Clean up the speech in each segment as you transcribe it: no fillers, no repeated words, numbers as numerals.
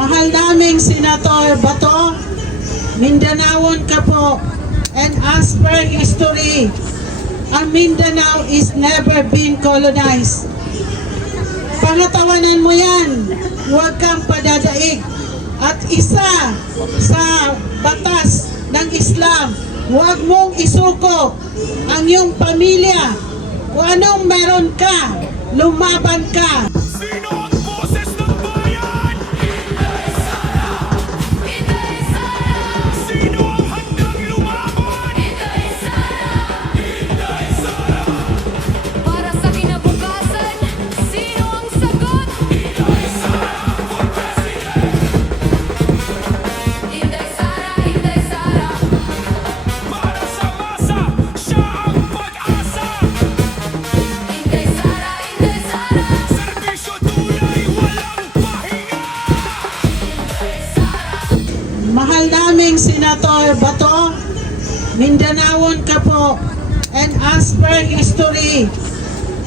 Mahal naming Senator Bato, Mindanaon ka po, and as per history, ang Mindanao is never been colonized. Pangatawanan mo yan, huwag kang padadaig. At isa sa batas ng Islam, huwag mong isuko ang iyong pamilya. Kung anong meron ka, lumaban ka. Sino ang boses ng bayan? Inday Sara! Inday Sara! Sino ang handang lumaban? Inday Sara! Inday Sara! Para sa kinabukasan, sino ang sagot? Inday Sara for President! Inday Sara, Inday Sara. Para sa masa, siya ang pag-asa! Inday Sara, Inday Sara. Serbisyo tunay, walang pahinga! Mahal naming Senator Bato, Mindanaon ka po, and as per history,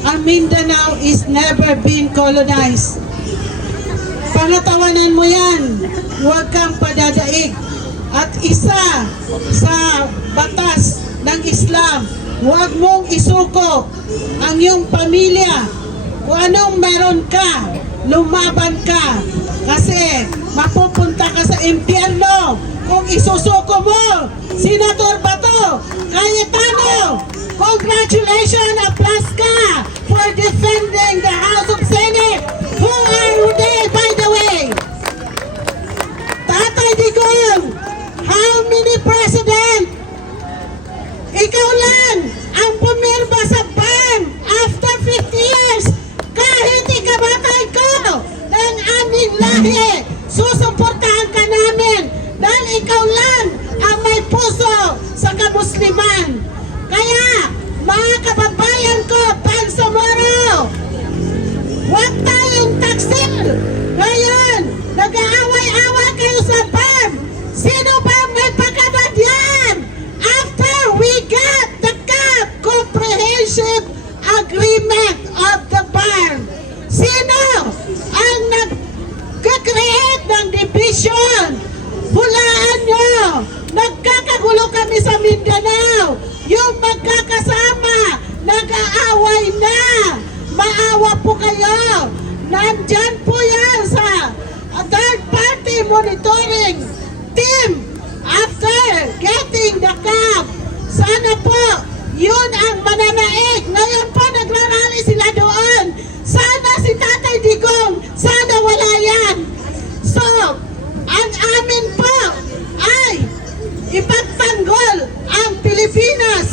ang Mindanao is never been colonized. Pangatawanan mo yan, huwag kang padadaig. At isa sa batas ng Islam, huwag mong isuko ang iyong pamilya. Kung anong meron ka, lumaban ka. Kasi mapupunta ka sa impyerno kung isusuko mo. Senator Bato, Cayetano, congratulations, applause ka for defending the House of Senate. Who are they, by the way? Tatay Digong, how many president? Ikaw lang ang pumirma sa BAM after 50 years. Kahit ikabatay ko ng aming lahi, susuportahan ka namin dahil ikaw lang ang may puso sa kamusliman. Kaya, mga kababayan ko, Bangsamoro, huwag tayong taksil. Ngayon, nag-aaway-away kayo sa BAM. Sino ba may pagkabad yan? After we got the CAP Comprehensive Agreement of the BAM, sino ang nag-create ng division? Hulaan nyo, nagkakagulo kami sa Mindanao. Yung magkakasama, nag-aaway na. Maawa po kayo. Nandyan po yan sa third party monitoring team after getting the CAP. Sana po, yun ang mananaig. Ngayon po, nagrarally sila doon. Sana si Tatay Digong, sana wala yan. So, ang amin po ay ipagtanggol ang Pilipinas.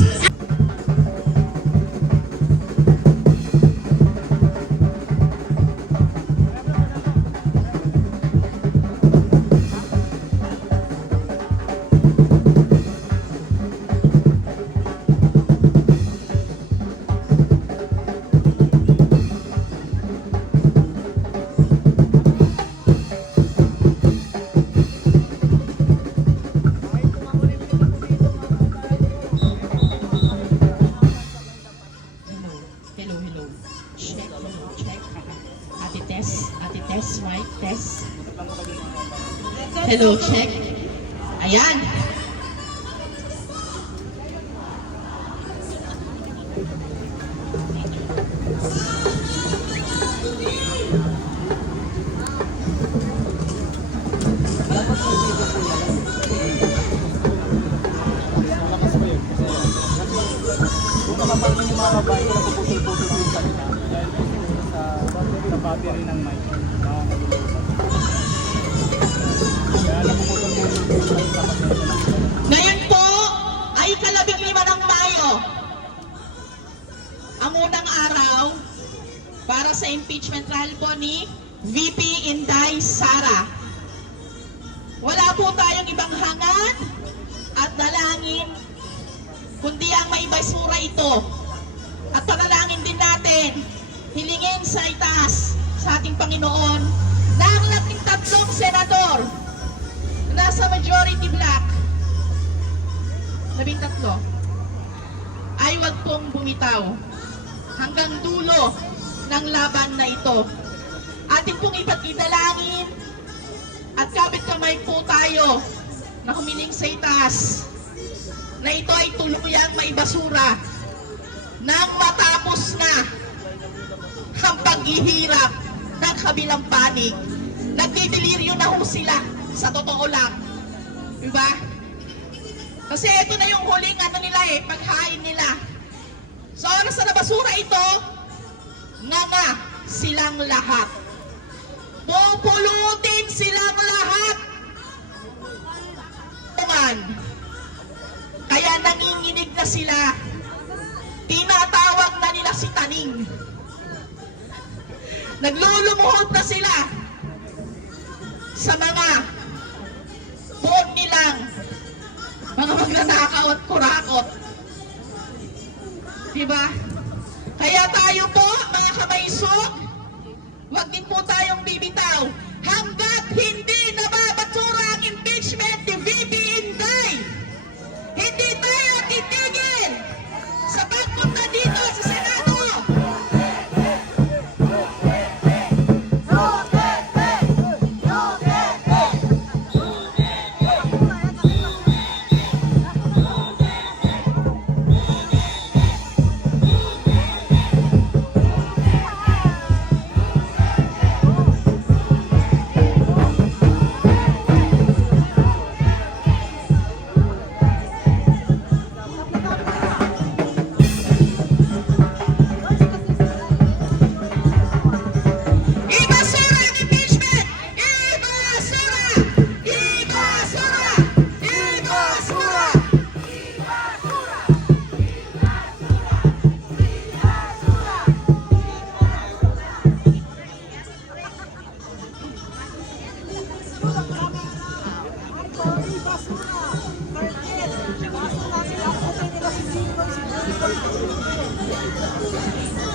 Hello. Check. Ate Tess, right? Tess. Hello, check. Ayan. Battery ng mic. Ngayon po ay ika-15 ng Mayo. Ang unang araw para sa impeachment trial po ni VP Inday Sara. Wala po tayong ibang hangad at dalangin kundi ang may basura ito. At panalangin din natin, hilingin sa itaas sa ating Panginoon na ang 13 senador na nasa majority block 13 ay wag pong bumitaw hanggang dulo ng laban na ito. Atin pong ipagdalangin mic po tayo na humiling sa itaas na ito ay tuluyang maibasura nang matapos na ang paghihirap ng kabilang panig. Nagdideliryo na ho sila, sa totoo lang. Diba? Kasi ito na yung huling paghain nila. Sa oras na basura ito, nga silang lahat. Pupulutin silang lahat. Kaya nanginginig na sila. Tinatawag na nila si Taning. Naglulumuhod na sila sa mga buod nilang mga magnanakaw at kurakot. Diba? Kaya tayo po, mga kamaisog, huwag din po tayong bibitaw hanggat hindi nababatsura ang impeachment ni VP Inday. Hindi tayo titigil sa pagpunta dito sa Senado. Ibasura ang impeachment! Ibasura! Ibasura! Ibasura!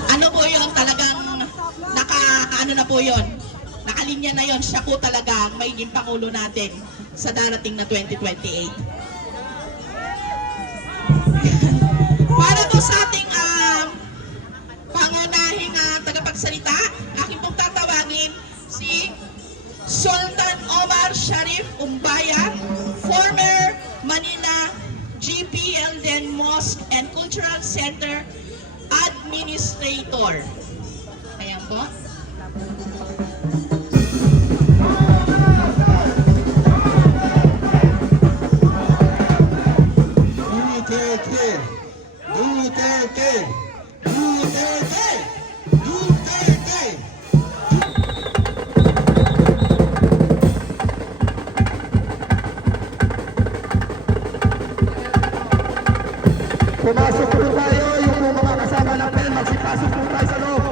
Ano po yun talagang ano na po yun, nakalinya na yun, siya po talaga ang magiging Pangulo natin sa darating na 2028. Para po sa ating pangunahing tagapagsalita, aking pong tatawagin si Sultan Omar Sharif Umbaya, former Manila GPLDN Mosque and Cultural Center Administrator. Ayan po. Duterte! Duterte! Duterte! Duterte! Pumasok po tayo, yung mga kasama ng PEN, magsipasok po tayo sa loob.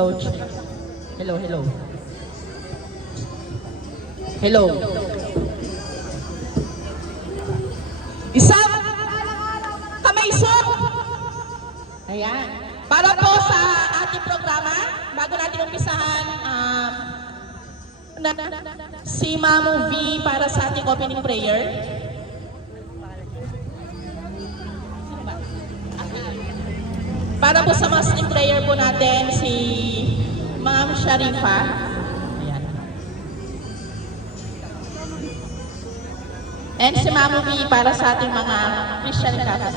Hello, check. Hello, hello. Hello. Isang kamay sok. Ayan. Para po sa ating programa, bago natin umpisahan, si Mamo V para sa ating opening prayer. Para po sa Muslim prayer po natin, si Ma'am Sharifa. Ayan. And si Mamo V para sa ating mga Christian couple.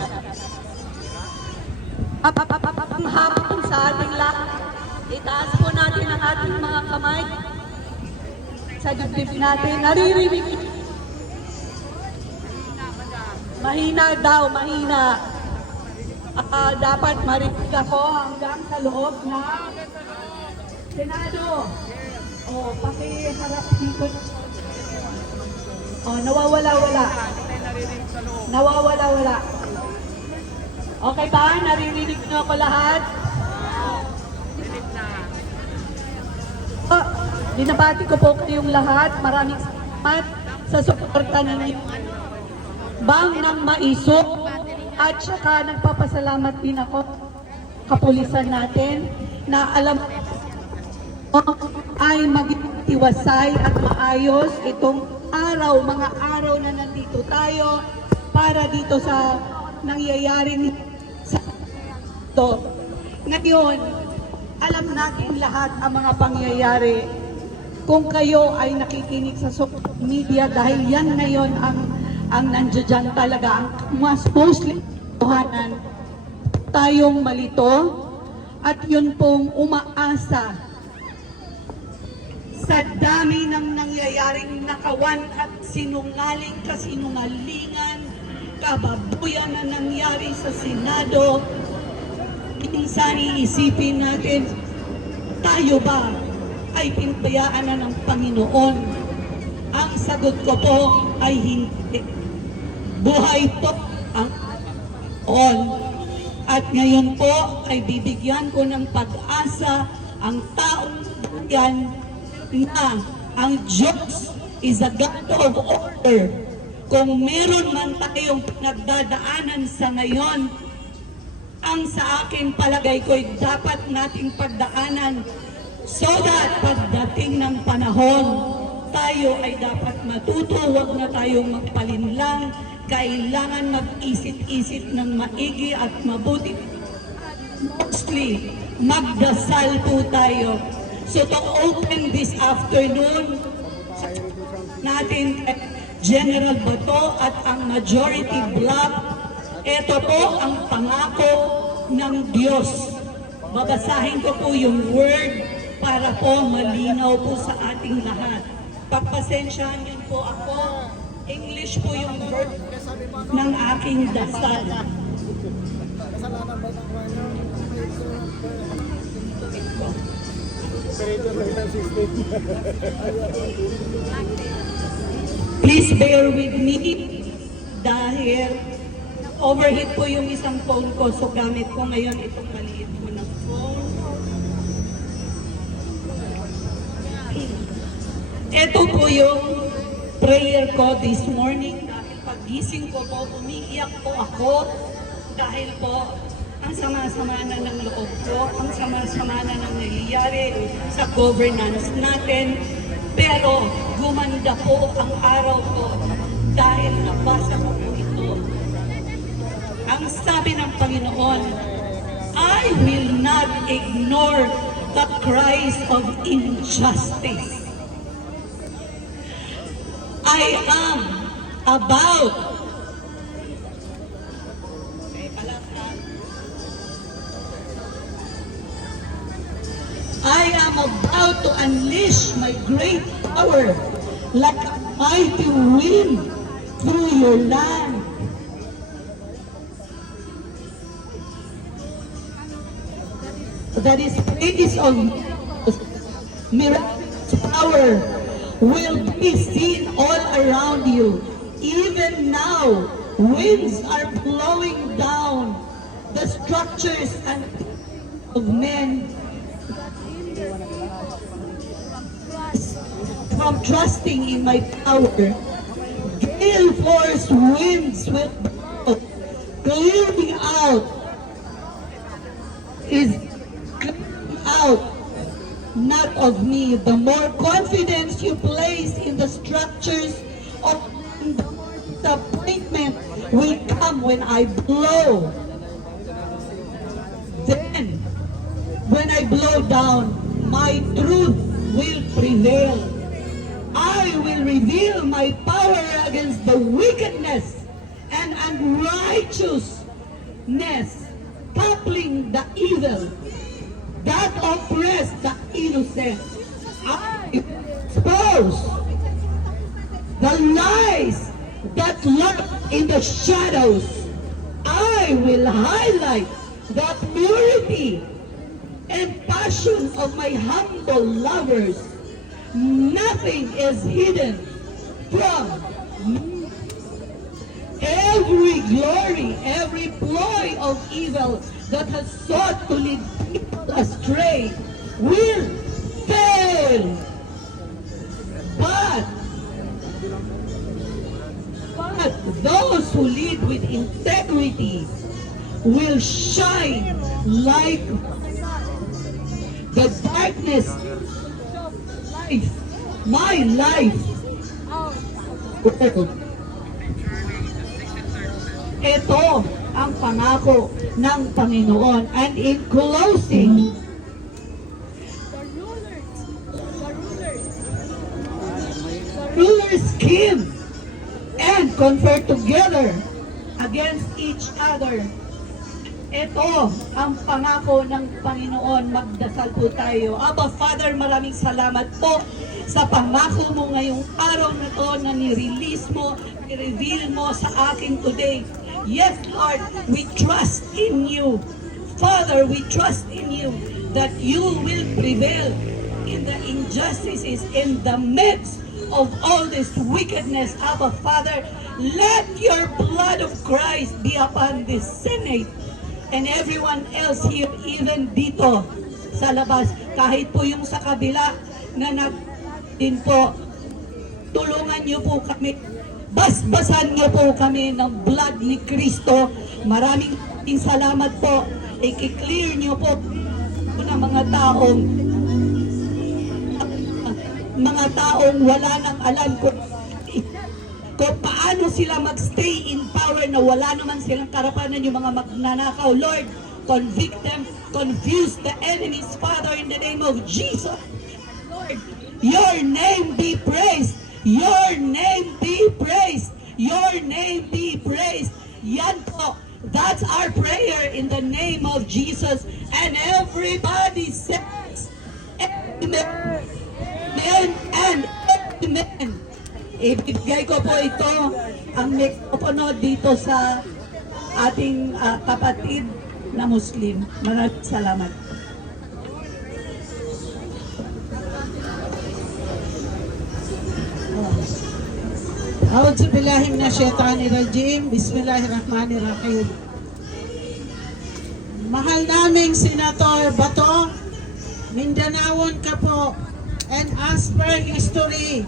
Ang hapon sa ating lahat. Itaas po natin ang ating mga kamay sa dibdib natin. Naririnig. Mahina daw, mahina. Dapat marinig ako hanggang sa loob ng Senado. O, pakiharap dito. O, nawawala-wala. Nawawala-wala. Okay ba? Naririnig niyo ako lahat? Dinabati ko po kayong lahat. Maraming salamat sa suporta ninyo. Bang ng maisok at saka nagpapasalamat din ako kapulisan natin na alam ay maging tiwasay at maayos itong araw, mga araw na nandito tayo para dito sa nangyayari sa ito. Ngayon, alam natin lahat ang mga pangyayari. Kung kayo ay nakikinig sa social media dahil yan ngayon ang nandiyan talaga, ang mas mostly tuhanan, tayong malito at yun pong umaasa sa dami ng nangyayaring nakawan at sinungaling kasinungalingan, kababuyan na nangyari sa Senado. Minsan iisipin natin, tayo ba ay pinabayaan na ng Panginoon? Ang sagot ko po ay hindi. Buhay po ang Panginoon. At ngayon po ay bibigyan ko ng pag-asa ang taong bayan na ang Diyos is a God of order. Kung meron man tayong pinagdadaanan sa ngayon, ang sa akin palagay ko'y dapat nating pagdaanan so that pagdating ng panahon, tayo ay dapat matuto, huwag na tayong magpalinlang, kailangan mag-isip-isip ng maigi at mabuti. Mostly, magdasal po tayo. So to open this afternoon, natin General Bato at ang majority bloc, ito po ang pangako ng Diyos. Babasahin ko po yung word para po malinaw po sa ating lahat. Pagpasensyahan niyo po ako, English po yung word ng aking dasal. Please bear with me dahil overheat po yung isang phone ko, so gamit ko ngayon itong maliit mo na phone. Ito po yung prayer ko this morning dahil pagising ko po, umiiyak po ako dahil po ang sama-sama na ng loob ko, ang sama-sama na ng nangyayari sa governance natin. Pero gumanda po ang araw ko dahil nabasa ko po ito. Ang sabi ng Panginoon, I will not ignore the cries of injustice. I am about to unleash my great power like a mighty wind through your land. That is greatest of miraculous power will be seen all around you. Even now, winds are blowing down the structures and of men from trusting in my power. Gale force winds will blow, clearing out is clearing out not of me. The more confidence you place in the structures of the disappointment will come when I blow. Then, when I blow down, my truth will prevail. I will reveal my power against the wickedness and unrighteousness, toppling the evil that oppress the innocent. I expose the lies that lurk in the shadows. I will highlight the purity and passion of my humble lovers. Nothing is hidden from me. Every glory, every ploy of evil that has sought to lead people astray will fail. But those who lead with integrity will shine like the darkness. My life. Ito ang pangako ng Panginoon. And in closing, rulers scheme and confer together against each other. Ito ang pangako ng Panginoon. Magdasal po tayo. Aba, Father, maraming salamat po sa pangako mo ngayong araw na to na ni-release mo, i-reveal mo sa akin today. Yes, Lord, we trust in you. Father, we trust in you that you will prevail in the injustices, in the midst of all this wickedness. Abba, Father, let your blood of Christ be upon this Senate and everyone else here, even dito sa labas, kahit po yung sa kabila na din po, tulungan niyo po kami, basbasan niyo po kami ng blood ni Kristo. Maraming salamat po. I-clear niyo po ng mga taong wala nang alam kung paano sila magstay in power na wala naman silang karapanan, yung mga magnanakaw. Lord, convict them, confuse the enemies, Father, in the name of Jesus. Lord, your name be praised. Your name be praised. Your name be praised. Yan po. That's our prayer in the name of Jesus. And everybody says, Amen. Amen and Amen. Ibigay ko po ito, ang mikropono dito sa ating kapatid na Muslim. Maraming salamat. A'udzu billahi minasyaitonir rajim. Bismillahirrahmanirrahim. Mahal naming Senator Bato, Mindanaon ka po, and as per history,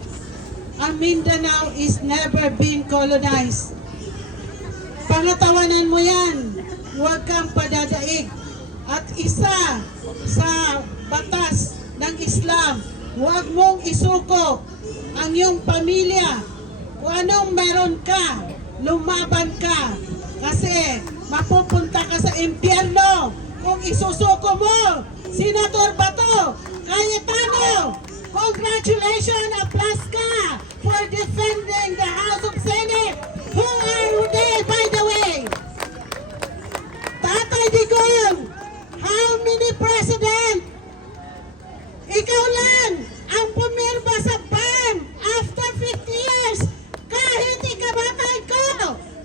ang Mindanao is never been colonized. Pangatawanan mo yan, huwag kang padadaig. At isa sa batas ng Islam, huwag mong isuko ang iyong pamilya. Kung anong meron ka, lumaban ka. Kasi mapupunta ka sa impyerno kung isusuko mo. Senator Bato, Cayetano, congratulations, applause ka for defending the House of Senate. Who are they, by the way? Tatay Digong, how many president? Ikaw lang ang pumirma sa BAM after 50 years. Kahit ikabatay ko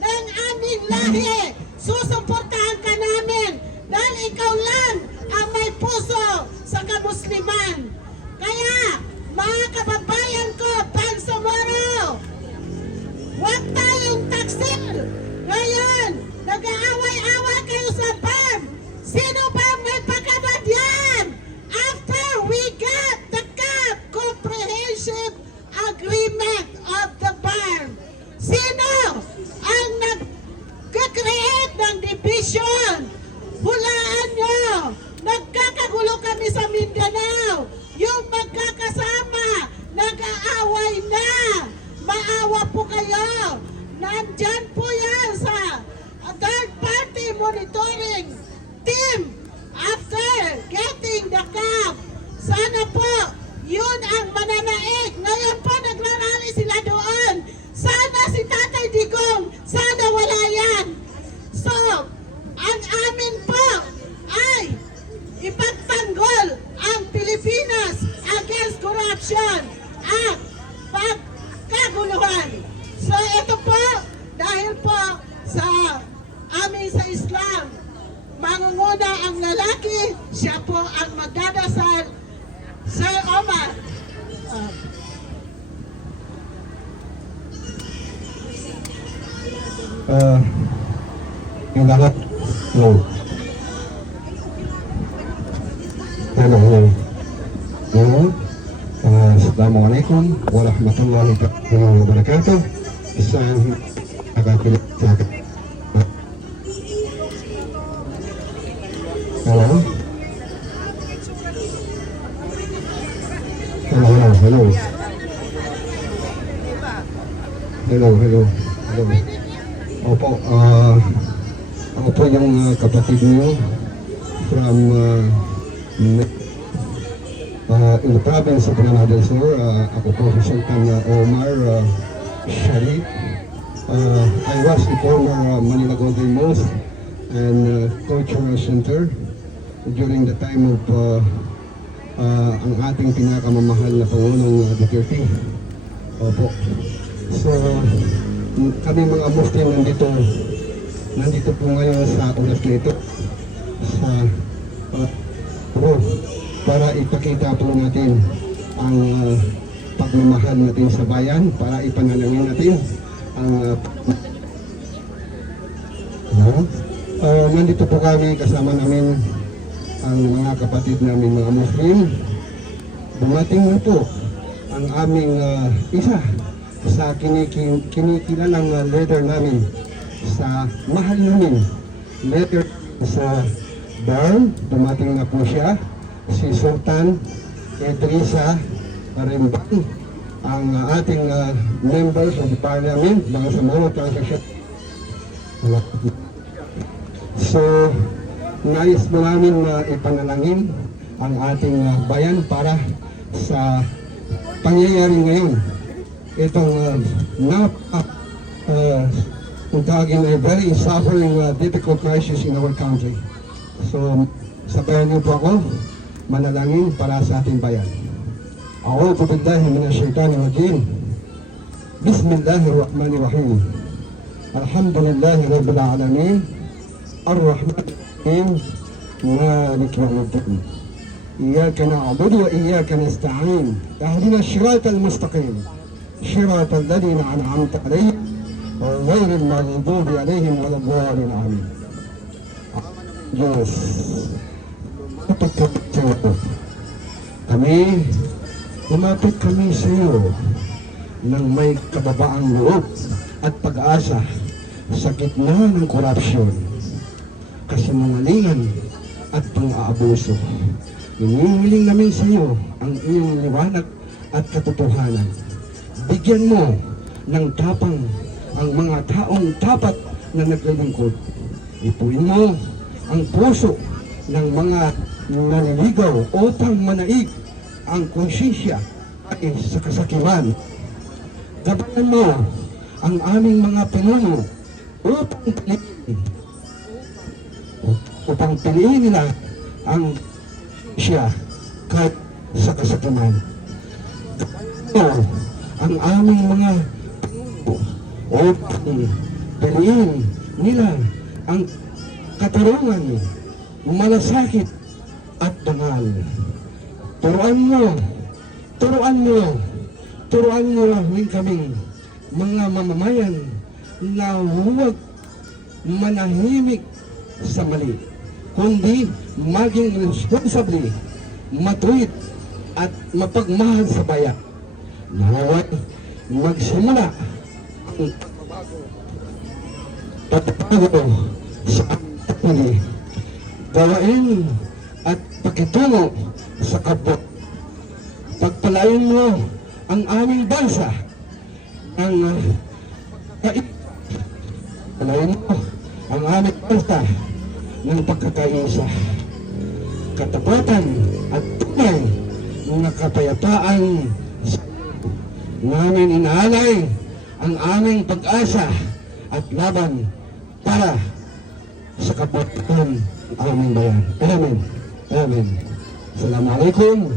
ng aming lahi, susuportahan ka namin dahil ikaw lang ang may puso sa kamusliman. Kaya, mga kababayan ko, Bangsamoro, huwag tayong taksil. Ngayon, nag-aaway-away kayo sa BAM. Sino ba may pagkabad yan? After we got the CAP, Comprehensive kayo. Nandyan po yan sa third party monitoring team after getting the CAF. Sana po, yun ang mananaig. Ngayon po, nagrarally sila doon. Sana si Tatay Digong, sana wala yan. So, ang amin po ay ipagtanggol ang Pilipinas against corruption at pagkaguluhan. So, ito po, dahil po sa amin sa Islam, mangunguna ang lalaki, siya po ang magdadasal. Sir Omar, yung lahat, no. Hello. Assalamualaikum warahmatullahi wabarakatuh. Saya akan pilih silakan. Hello. Hello. Opo, ako po yung kapatid niyo from in the province of Manila del Sur. Ako po si Sultan Omar Sharif. I was the former Manila Golden Mouse and Cultural Center during the time of ang ating pinakamamahal na Pangulong Duterte. Opo. So, kami mga Muslim nandito po ngayon sa oras na ito sa para ipakita po natin ang pagmamahal natin sa bayan, para ipanalangin natin ang nandito po kami, kasama namin ang mga kapatid namin mga Muslim. Dumating na po ang aming isa sa kinikilalang leader namin, sa mahal namin leader sa Bern. Dumating na po siya, si Sultan Idrissa Rimban, ang ating members of the parliament, mga samunod transaction. So, nais mo namin na ipanalangin ang ating bayan para sa pangyayari ngayon. Itong tawagin a very suffering, difficult crisis in our country. So, sabayan niyo po ako manalangin para sa ating bayan. A'udhu billahi minash shaitani rajim. Bismillahirrahmanirrahim. Alhamdulillahi rabbil alamin. Ar-Rahman Malik yawmiddin. Iyyaka na'budu wa iyyaka nasta'in. Ihdina ash-shiratal mustaqim. Shiratal ladzina an'amta 'alaihim ghairil maghdubi 'alaihim waladdallin. Amin. Yes. Lumapit kami sa iyo ng may kababaang loob at pag-asa sa gitna ng korupsyon, kasinungalingan at pang-aabuso. Hinihiling namin sa iyo ang iyong liwanag at katotohanan. Bigyan mo ng tapang ang mga taong tapat na naglilingkod. Ipuin mo ang puso ng mga naniligaw upang manaig ang konsensya ay sa kasakiman. Gabayan mo ang aming mga pinuno upang piliin nila ang siya kahit sa kasakiman. Gabayan mo ang aming mga pinuno upang piliin nila ang katarungan, malasakit at banal. Turuan mo rin kaming mga mamamayan na huwag manahimik sa mali, kundi maging responsable, matuwid at mapagmahal sa bayan. Naway magsimula ang pagbabago sa ating gawain at pakitungo sa kapwa. Pagpalain mo ang aming bansa ng Alayin mo ang aming alta ng pagkakaisa, katapatan at tunay na kapayapaan. Namin inaalay ang aming pag-asa at laban para sa kapatid ng aming bayan. Amen. Amen. Assalamualaikum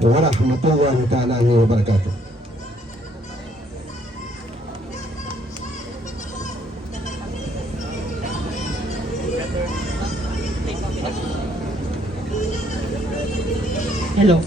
warahmatullahi ta'ala wabarakatuh. Hello.